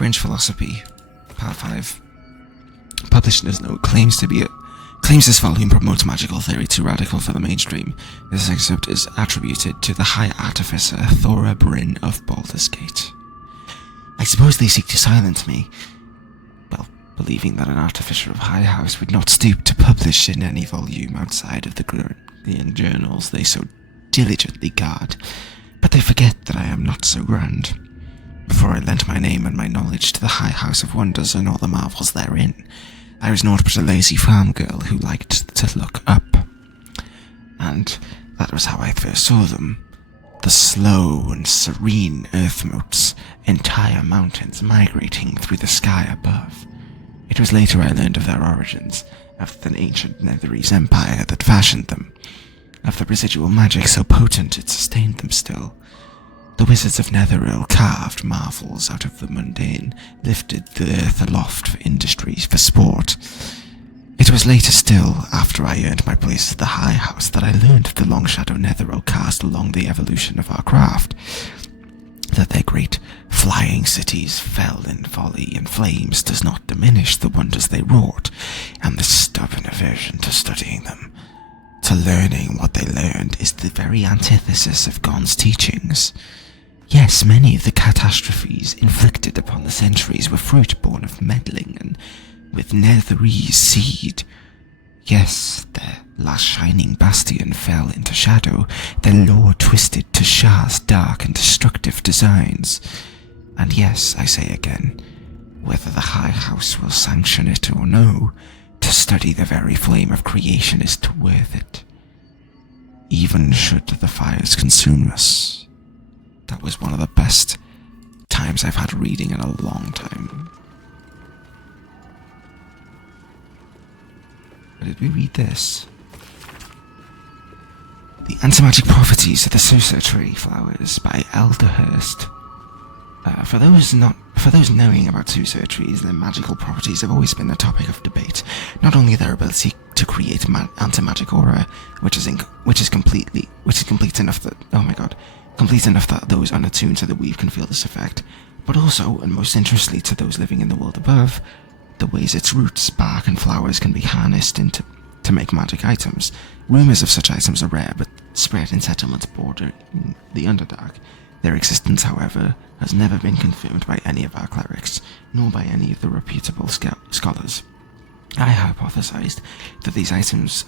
French Philosophy, Part 5. Publisher's note claims this volume promotes magical theory too radical for the mainstream. This excerpt is attributed to the High Artificer Thora Bryn of Baldur's Gate. I suppose they seek to silence me. Well, believing that an artificer of high house would not stoop to publish in any volume outside of the Gurnian journals they so diligently guard. But they forget that I am not so grand. Before I lent my name and my knowledge to the High House of Wonders and all the marvels therein, I was naught but a lazy farm girl who liked to look up. And that was how I first saw them. The slow and serene earth motes, entire mountains migrating through the sky above. It was later I learned of their origins, of the ancient Netherese empire that fashioned them, of the residual magic so potent it sustained them still. The wizards of Netheril carved marvels out of the mundane, lifted the earth aloft for industries, for sport. It was later still, after I earned my place at the High House, that I learned of the long shadow Netheril cast along the evolution of our craft, that their great flying cities fell in folly and flames does not diminish the wonders they wrought, and the stubborn aversion to studying them, to learning what they learned, is the very antithesis of Gon's teachings. Yes, many of the catastrophes inflicted upon the centuries were fruit born of meddling and with Netherese seed. Yes, their last shining bastion fell into shadow, their lore twisted to Shah's dark and destructive designs. And yes, I say again, whether the High House will sanction it or no, to study the very flame of creation is worth it. Even should the fires consume us. That was one of the best times I've had reading in a long time. Where did we read this? The Antimagic Properties of the Susa Tree Flowers by Elderhurst. For those knowing about Susa trees, their magical properties have always been a topic of debate. Not only their ability to create anti-magic aura, which is complete enough that those unattuned to the weave can feel this effect, but also, and most interestingly to those living in the world above, the ways its roots, bark, and flowers can be harnessed to make magic items. Rumors of such items are rare, but spread in settlements bordering the Underdark. Their existence, however, has never been confirmed by any of our clerics, nor by any of the reputable scholars. I hypothesized that these items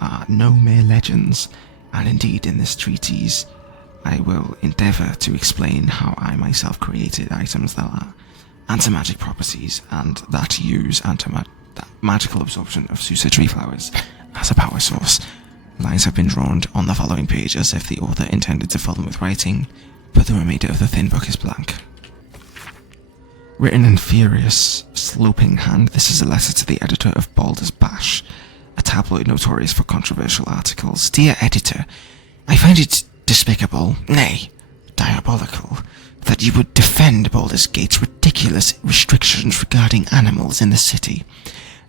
are no mere legends, and indeed in this treatise I will endeavour to explain how I myself created items that are anti-magic properties and that use magical absorption of Susa tree flowers as a power source. Lines have been drawn on the following page as if the author intended to fill them with writing, but the remainder of the thin book is blank. Written in furious, sloping hand, this is a letter to the editor of Baldur's Bash, a tabloid notorious for controversial articles. Dear editor, I find it despicable, nay, diabolical, that you would defend Baldur's Gate's ridiculous restrictions regarding animals in the city.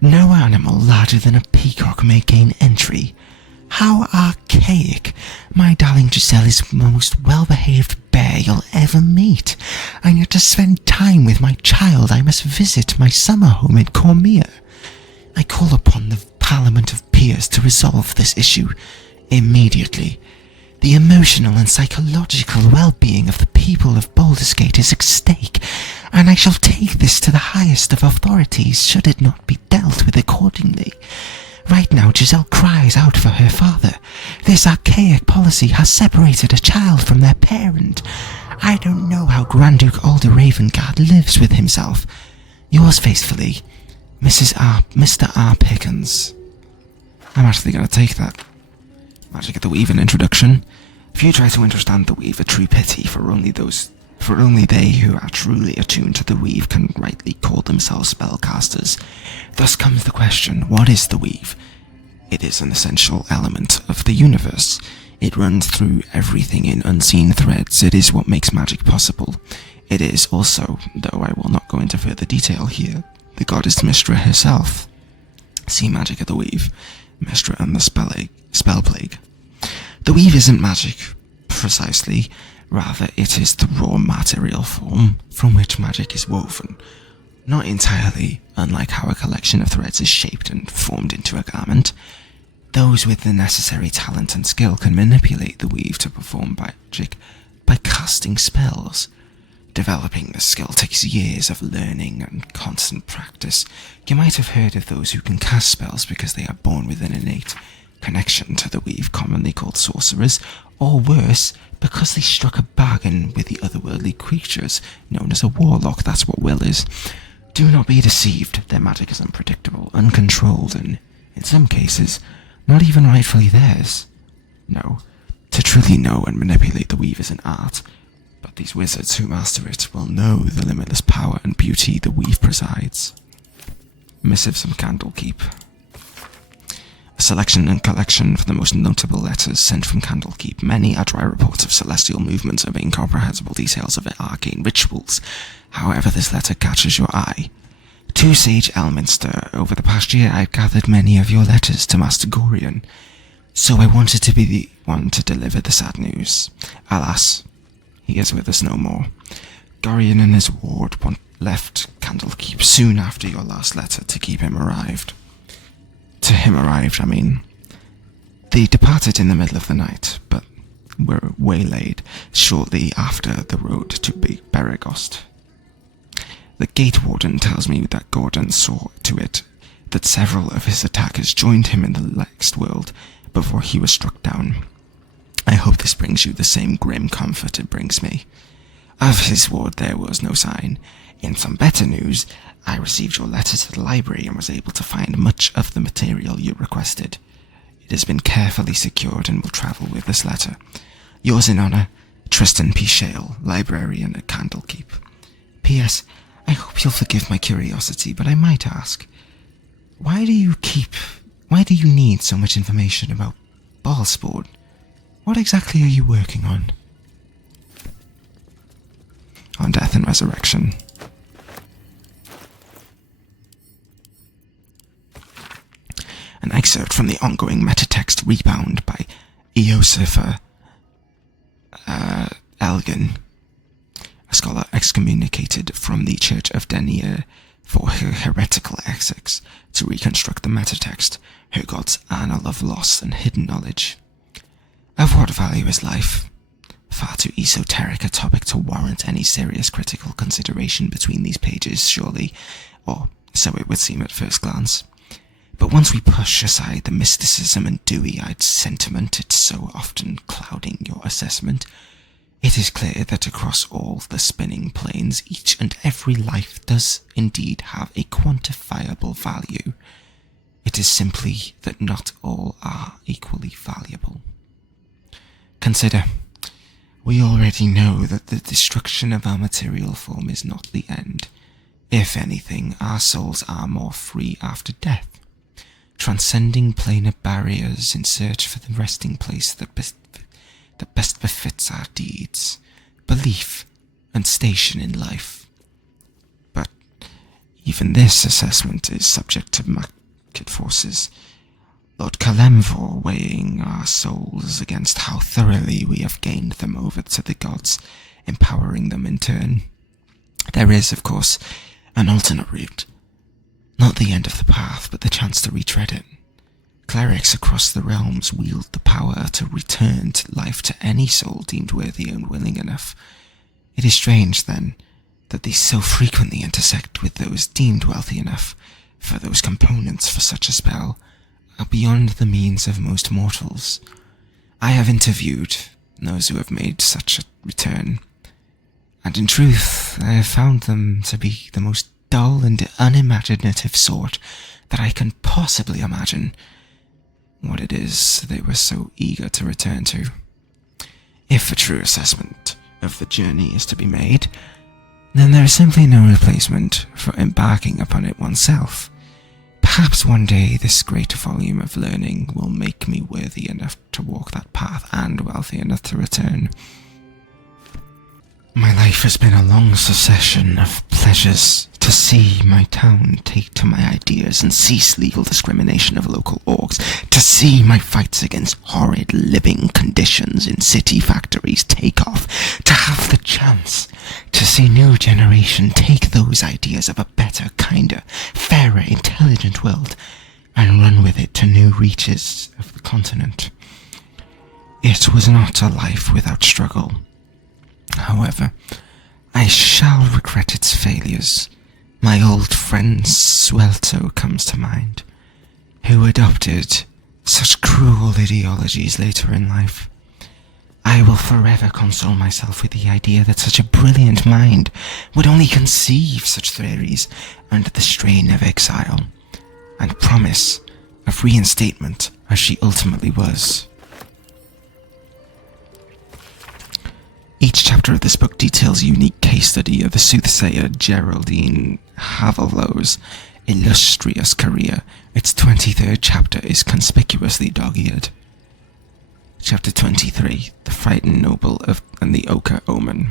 No animal larger than a peacock may gain entry. How archaic! My darling Giselle is the most well-behaved bear you'll ever meet, and yet to spend time with my child I must visit my summer home in Cormier. I call upon the Parliament of Peers to resolve this issue immediately. The emotional and psychological well-being of the people of Baldur's Gate is at stake, and I shall take this to the highest of authorities should it not be dealt with accordingly. Right now, Giselle cries out for her father. This archaic policy has separated a child from their parent. I don't know how Grand Duke Alder Ravengard lives with himself. Yours faithfully, Mr. R. Pickens. I'm actually going to take that. Magic of the Weave, an introduction. If you try to understand the Weave, a true pity, for only they who are truly attuned to the Weave can rightly call themselves spellcasters. Thus comes the question, what is the Weave? It is an essential element of the universe. It runs through everything in unseen threads. It is what makes magic possible. It is also, though I will not go into further detail here, the goddess Mystra herself. See Magic of the Weave, Mystra and the Spell Plague. The Weave isn't magic, precisely, Rather, it is the raw material form from which magic is woven. Not entirely unlike how a collection of threads is shaped and formed into a garment. Those with the necessary talent and skill can manipulate the weave to perform magic by casting spells. Developing this skill takes years of learning and constant practice. You might have heard of those who can cast spells because they are born with an innate connection to the weave, commonly called sorcerers, or worse, because they struck a bargain with the otherworldly creatures, known as a warlock. That's what Will is. Do not be deceived. Their magic is unpredictable, uncontrolled, and, in some cases, not even rightfully theirs. No, to truly know and manipulate the weave is an art, but these wizards who master it will know the limitless power and beauty the weave presides. Missives from Candlekeep. A selection and collection of the most notable letters sent from Candlekeep. Many are dry reports of celestial movements of incomprehensible details of arcane rituals. However, this letter catches your eye. To Sage Elminster, over the past year I've gathered many of your letters to Master Gorion, so I wanted to be the one to deliver the sad news. Alas, he is with us no more. Gorion and his ward left Candlekeep soon after your last letter to keep him arrived. To him arrived, I mean. They departed in the middle of the night, but were waylaid shortly after the road to Beregost. The gate warden tells me that Gordon saw to it that several of his attackers joined him in the next world before he was struck down. I hope this brings you the same grim comfort it brings me. Of his ward there was no sign. In some better news, I received your letter to the library and was able to find much of the material you requested. It has been carefully secured and will travel with this letter. Yours in honour, Tristan P. Shale, librarian at Candlekeep. P.S. I hope you'll forgive my curiosity, but I might ask, why do you need so much information about Ballsport? What exactly are you working on? On Death and Resurrection. An excerpt from the ongoing metatext Rebound by Eosifer Elgin, a scholar excommunicated from the Church of Denier for her heretical ethics, to reconstruct the metatext, her gods annal of lost and hidden knowledge. Of what value is life? Far too esoteric a topic to warrant any serious critical consideration between these pages, surely, or so it would seem at first glance. But once we push aside the mysticism and dewy-eyed sentiment it's so often clouding your assessment, it is clear that across all the spinning planes, each and every life does indeed have a quantifiable value. It is simply that not all are equally valuable. Consider, we already know that the destruction of our material form is not the end. If anything, our souls are more free after death, transcending planar barriers in search for the resting place that best befits our deeds, belief, and station in life. But even this assessment is subject to market forces. Lord Kalemvor weighing our souls against how thoroughly we have gained them over to the gods, empowering them in turn. There is, of course, an alternate route. Not the end of the path, but the chance to retread it. Clerics across the realms wield the power to return to life to any soul deemed worthy and willing enough. It is strange, then, that these so frequently intersect with those deemed wealthy enough, for those components for such a spell are beyond the means of most mortals. I have interviewed those who have made such a return, and in truth I have found them to be the most dull and unimaginative sort that I can possibly imagine what it is they were so eager to return to. If a true assessment of the journey is to be made, then there is simply no replacement for embarking upon it oneself. Perhaps one day this great volume of learning will make me worthy enough to walk that path and wealthy enough to return. My life has been a long succession of pleasures. To see my town take to my ideas and cease legal discrimination of local orcs, to see my fights against horrid living conditions in city factories take off, Unless a new generation take those ideas of a better, kinder, fairer, intelligent world and run with it to new reaches of the continent. It was not a life without struggle. However, I shall regret its failures. My old friend Swelto comes to mind, who adopted such cruel ideologies later in life. I will forever console myself with the idea that such a brilliant mind would only conceive such theories under the strain of exile, and promise of reinstatement as she ultimately was. Each chapter of this book details a unique case study of the soothsayer Geraldine Havelow's illustrious career. Its 23rd chapter is conspicuously dog-eared. Chapter 23, The Frightened Noble and the Ochre Omen.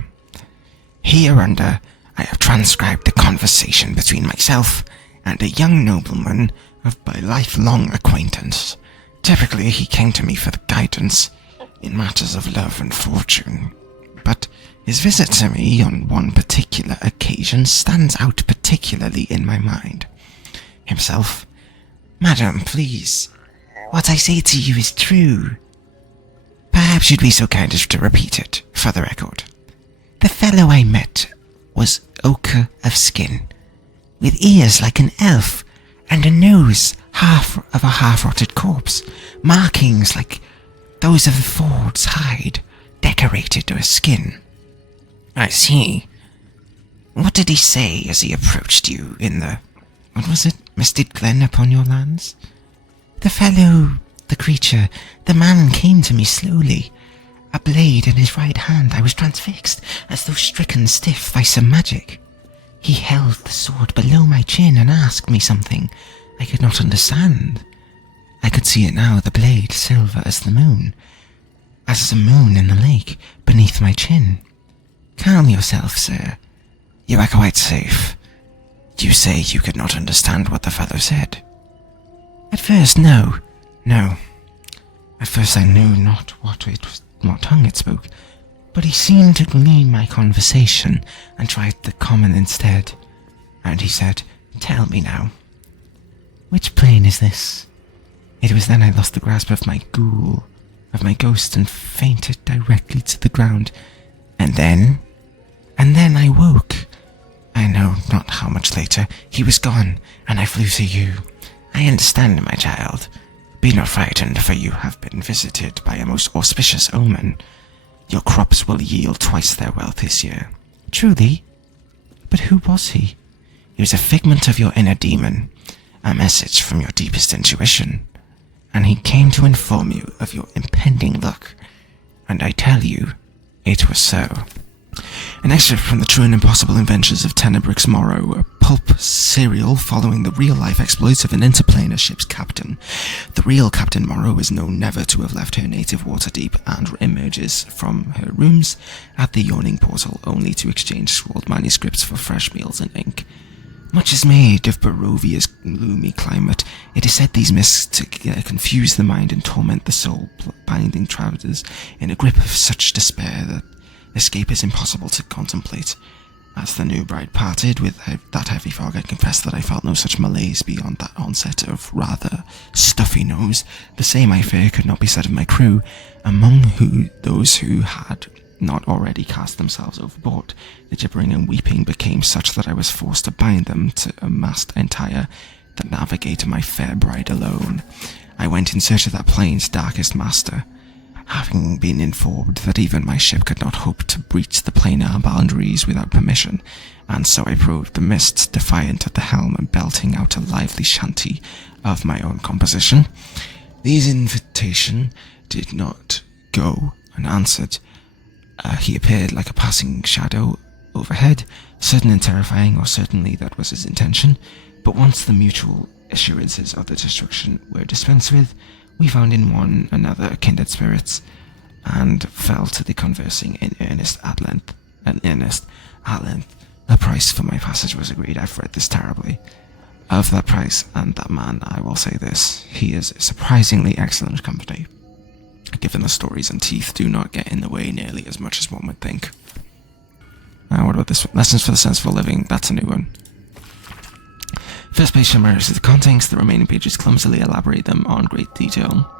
Hereunder I have transcribed the conversation between myself and a young nobleman of my lifelong acquaintance. Typically he came to me for guidance in matters of love and fortune, but his visit to me on one particular occasion stands out particularly in my mind. Himself, Madam, please, what I say to you is true. Perhaps you'd be so kind as to repeat it, for the record. The fellow I met was ochre of skin, with ears like an elf, and a nose half of a half-rotted corpse, markings like those of the Ford's hide, decorated to his skin. I see. What did he say as he approached you in the, misted glen upon your lands? The fellow, the creature, the man came to me slowly, a blade in his right hand. I was transfixed, as though stricken stiff by some magic. He held the sword below my chin and asked me something I could not understand. I could see it now, the blade silver as the moon in the lake, beneath my chin. Calm yourself, sir. You are quite safe. You say you could not understand what the fellow said? At first, no. At first I knew not what tongue it spoke, but he seemed to glean my conversation and tried the common instead. And he said, "Tell me now, which plane is this?" It was then I lost the grasp of my ghost, and fainted directly to the ground. And then I woke. I know not how much later. He was gone, and I flew to you. I understand, my child. Be not frightened, for you have been visited by a most auspicious omen. Your crops will yield twice their wealth this year. Truly? But who was he? He was a figment of your inner demon, a message from your deepest intuition, and he came to inform you of your impending luck, and I tell you, it was so. An excerpt from the True and Impossible Adventures of Tenebrix Morrow, a pulp serial following the real-life exploits of an interplanar ship's captain. The real Captain Morrow is known never to have left her native Waterdeep and emerges from her rooms at the yawning portal only to exchange scrawled manuscripts for fresh meals and ink. Much is made of Barovia's gloomy climate. It is said these mists confuse the mind and torment the soul, binding travelers in a grip of such despair that escape is impossible to contemplate. As the new bride parted with that heavy fog, I confess that I felt no such malaise beyond that onset of rather stuffy nose. The same, I fear, could not be said of my crew, among those who had not already cast themselves overboard. The gibbering and weeping became such that I was forced to bind them to a mast entire that navigated my fair bride alone. I went in search of that plane's darkest master, having been informed that even my ship could not hope to breach the planar boundaries without permission, and so I probed the mists, defiant at the helm and belting out a lively shanty of my own composition. These invitation did not go unanswered. He appeared like a passing shadow overhead, sudden and terrifying, or certainly that was his intention, but once the mutual assurances of the destruction were dispensed with, we found in one another kindred spirits, and fell to the conversing in earnest at length. A price for my passage was agreed. I've read this terribly. Of that price and that man, I will say this: he is surprisingly excellent company, given the stories and teeth do not get in the way nearly as much as one would think. What about this one? Lessons for the Sensible Living. That's a new one. First page summarizes the contents. The remaining pages clumsily elaborate them on great detail.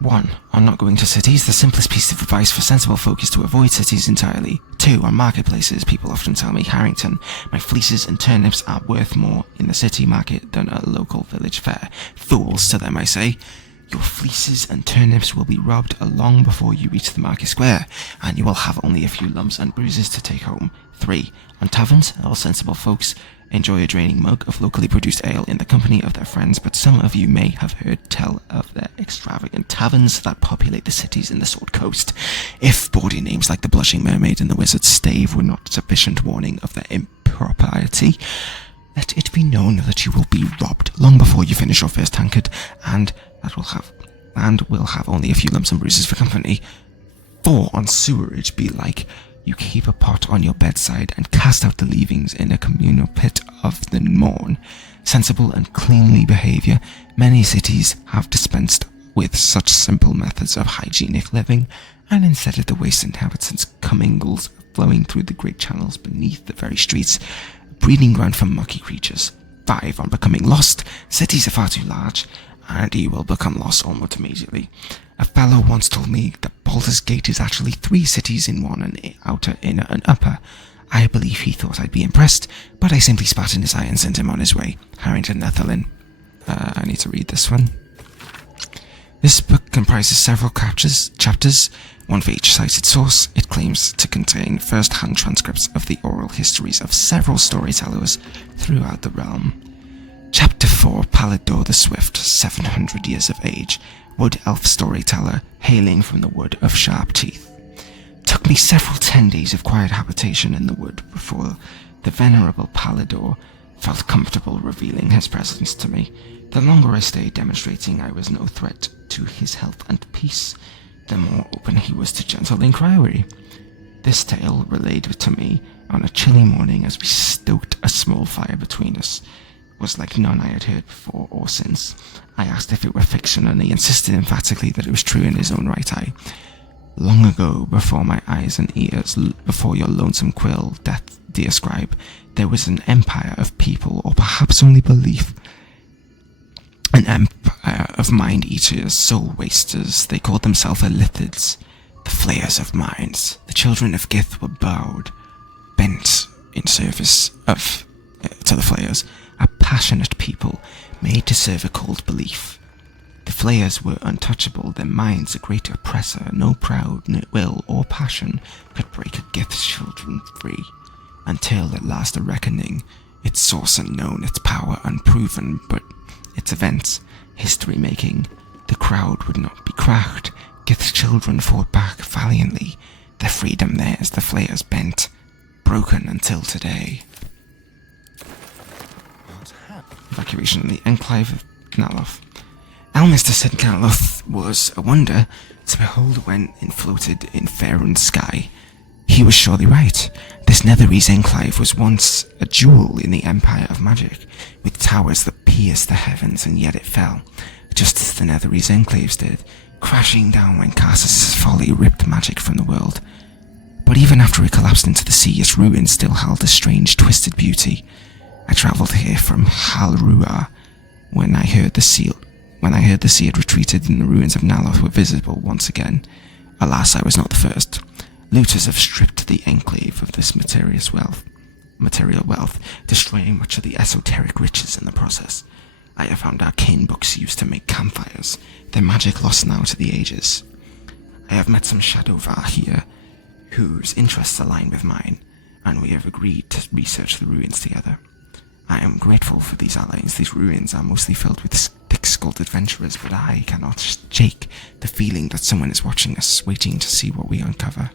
1. On not going to cities, the simplest piece of advice for sensible folk is to avoid cities entirely. 2. On marketplaces, people often tell me, Harrington, my fleeces and turnips are worth more in the city market than a local village fair. Fools, to them I say. Your fleeces and turnips will be robbed long before you reach the market square, and you will have only a few lumps and bruises to take home. 3. On taverns, all sensible folks enjoy a draining mug of locally produced ale in the company of their friends, but some of you may have heard tell of their extravagant taverns that populate the cities in the Sword Coast. If bawdy names like the Blushing Mermaid and the Wizard's Stave were not sufficient warning of their impropriety, let it be known that you will be robbed long before you finish your first tankard, and will have only a few lumps and bruises for company. 4. On sewerage, be like, you keep a pot on your bedside and cast out the leavings in a communal pit of the morn. Sensible and cleanly behaviour, many cities have dispensed with such simple methods of hygienic living, and instead of the waste inhabitants commingles flowing through the great channels beneath the very streets, a breeding ground for mucky creatures. 5. On becoming lost, cities are far too large, and you will become lost almost immediately. A fellow once told me that Baldur's Gate is actually 3 cities in one, an outer, inner, and upper. I believe he thought I'd be impressed, but I simply spat in his eye and sent him on his way. Harrington Ethelyn. I need to read this one. This book comprises several chapters, one for each cited source. It claims to contain first-hand transcripts of the oral histories of several storytellers throughout the realm. Chapter 4, Palidor the Swift, 700 years of age, wood elf storyteller, hailing from the wood of sharp teeth. Took me several 10 days of quiet habitation in the wood before the venerable Palidor felt comfortable revealing his presence to me. The longer I stayed demonstrating I was no threat to his health and peace, the more open he was to gentle inquiry. This tale, relayed to me on a chilly morning as we stoked a small fire between us, was like none I had heard before or since. I asked if it were fiction, and he insisted emphatically that it was true in his own right eye. Long ago, before my eyes and ears, before your lonesome quill, death, dear scribe, there was an empire of people, or perhaps only belief. An empire of mind-eaters, soul-wasters. They called themselves Elithids, the flayers of minds. The children of Gith were bowed, bent in service to the flayers. A passionate people, made to serve a cold belief. The flayers were untouchable, their minds a great oppressor. No proud will or passion could break a Gith's children free, until at last a reckoning, its source unknown, its power unproven, but its events history-making. The crowd would not be cracked. Gith's children fought back valiantly, their freedom theirs, the flayers bent, broken until today. Evacuation in the enclave of Naloth. Elminster said Naloth was a wonder to behold when it floated in Faerun's sky. He was surely right. This Netherese enclave was once a jewel in the empire of magic, with towers that pierced the heavens, and yet it fell, just as the Netherese enclaves did, crashing down when Karsus' folly ripped magic from the world. But even after it collapsed into the sea, its ruins still held a strange, twisted beauty. I travelled here from Halrua when I heard the sea had retreated and the ruins of Naloth were visible once again. Alas, I was not the first. Looters have stripped the enclave of this material wealth, destroying much of the esoteric riches in the process. I have found arcane books used to make campfires, their magic lost now to the ages. I have met some Shadowvar here, whose interests align with mine, and we have agreed to research the ruins together. I am grateful for these allies. These ruins are mostly filled with thick-skulled adventurers, but I cannot shake the feeling that someone is watching us, waiting to see what we uncover.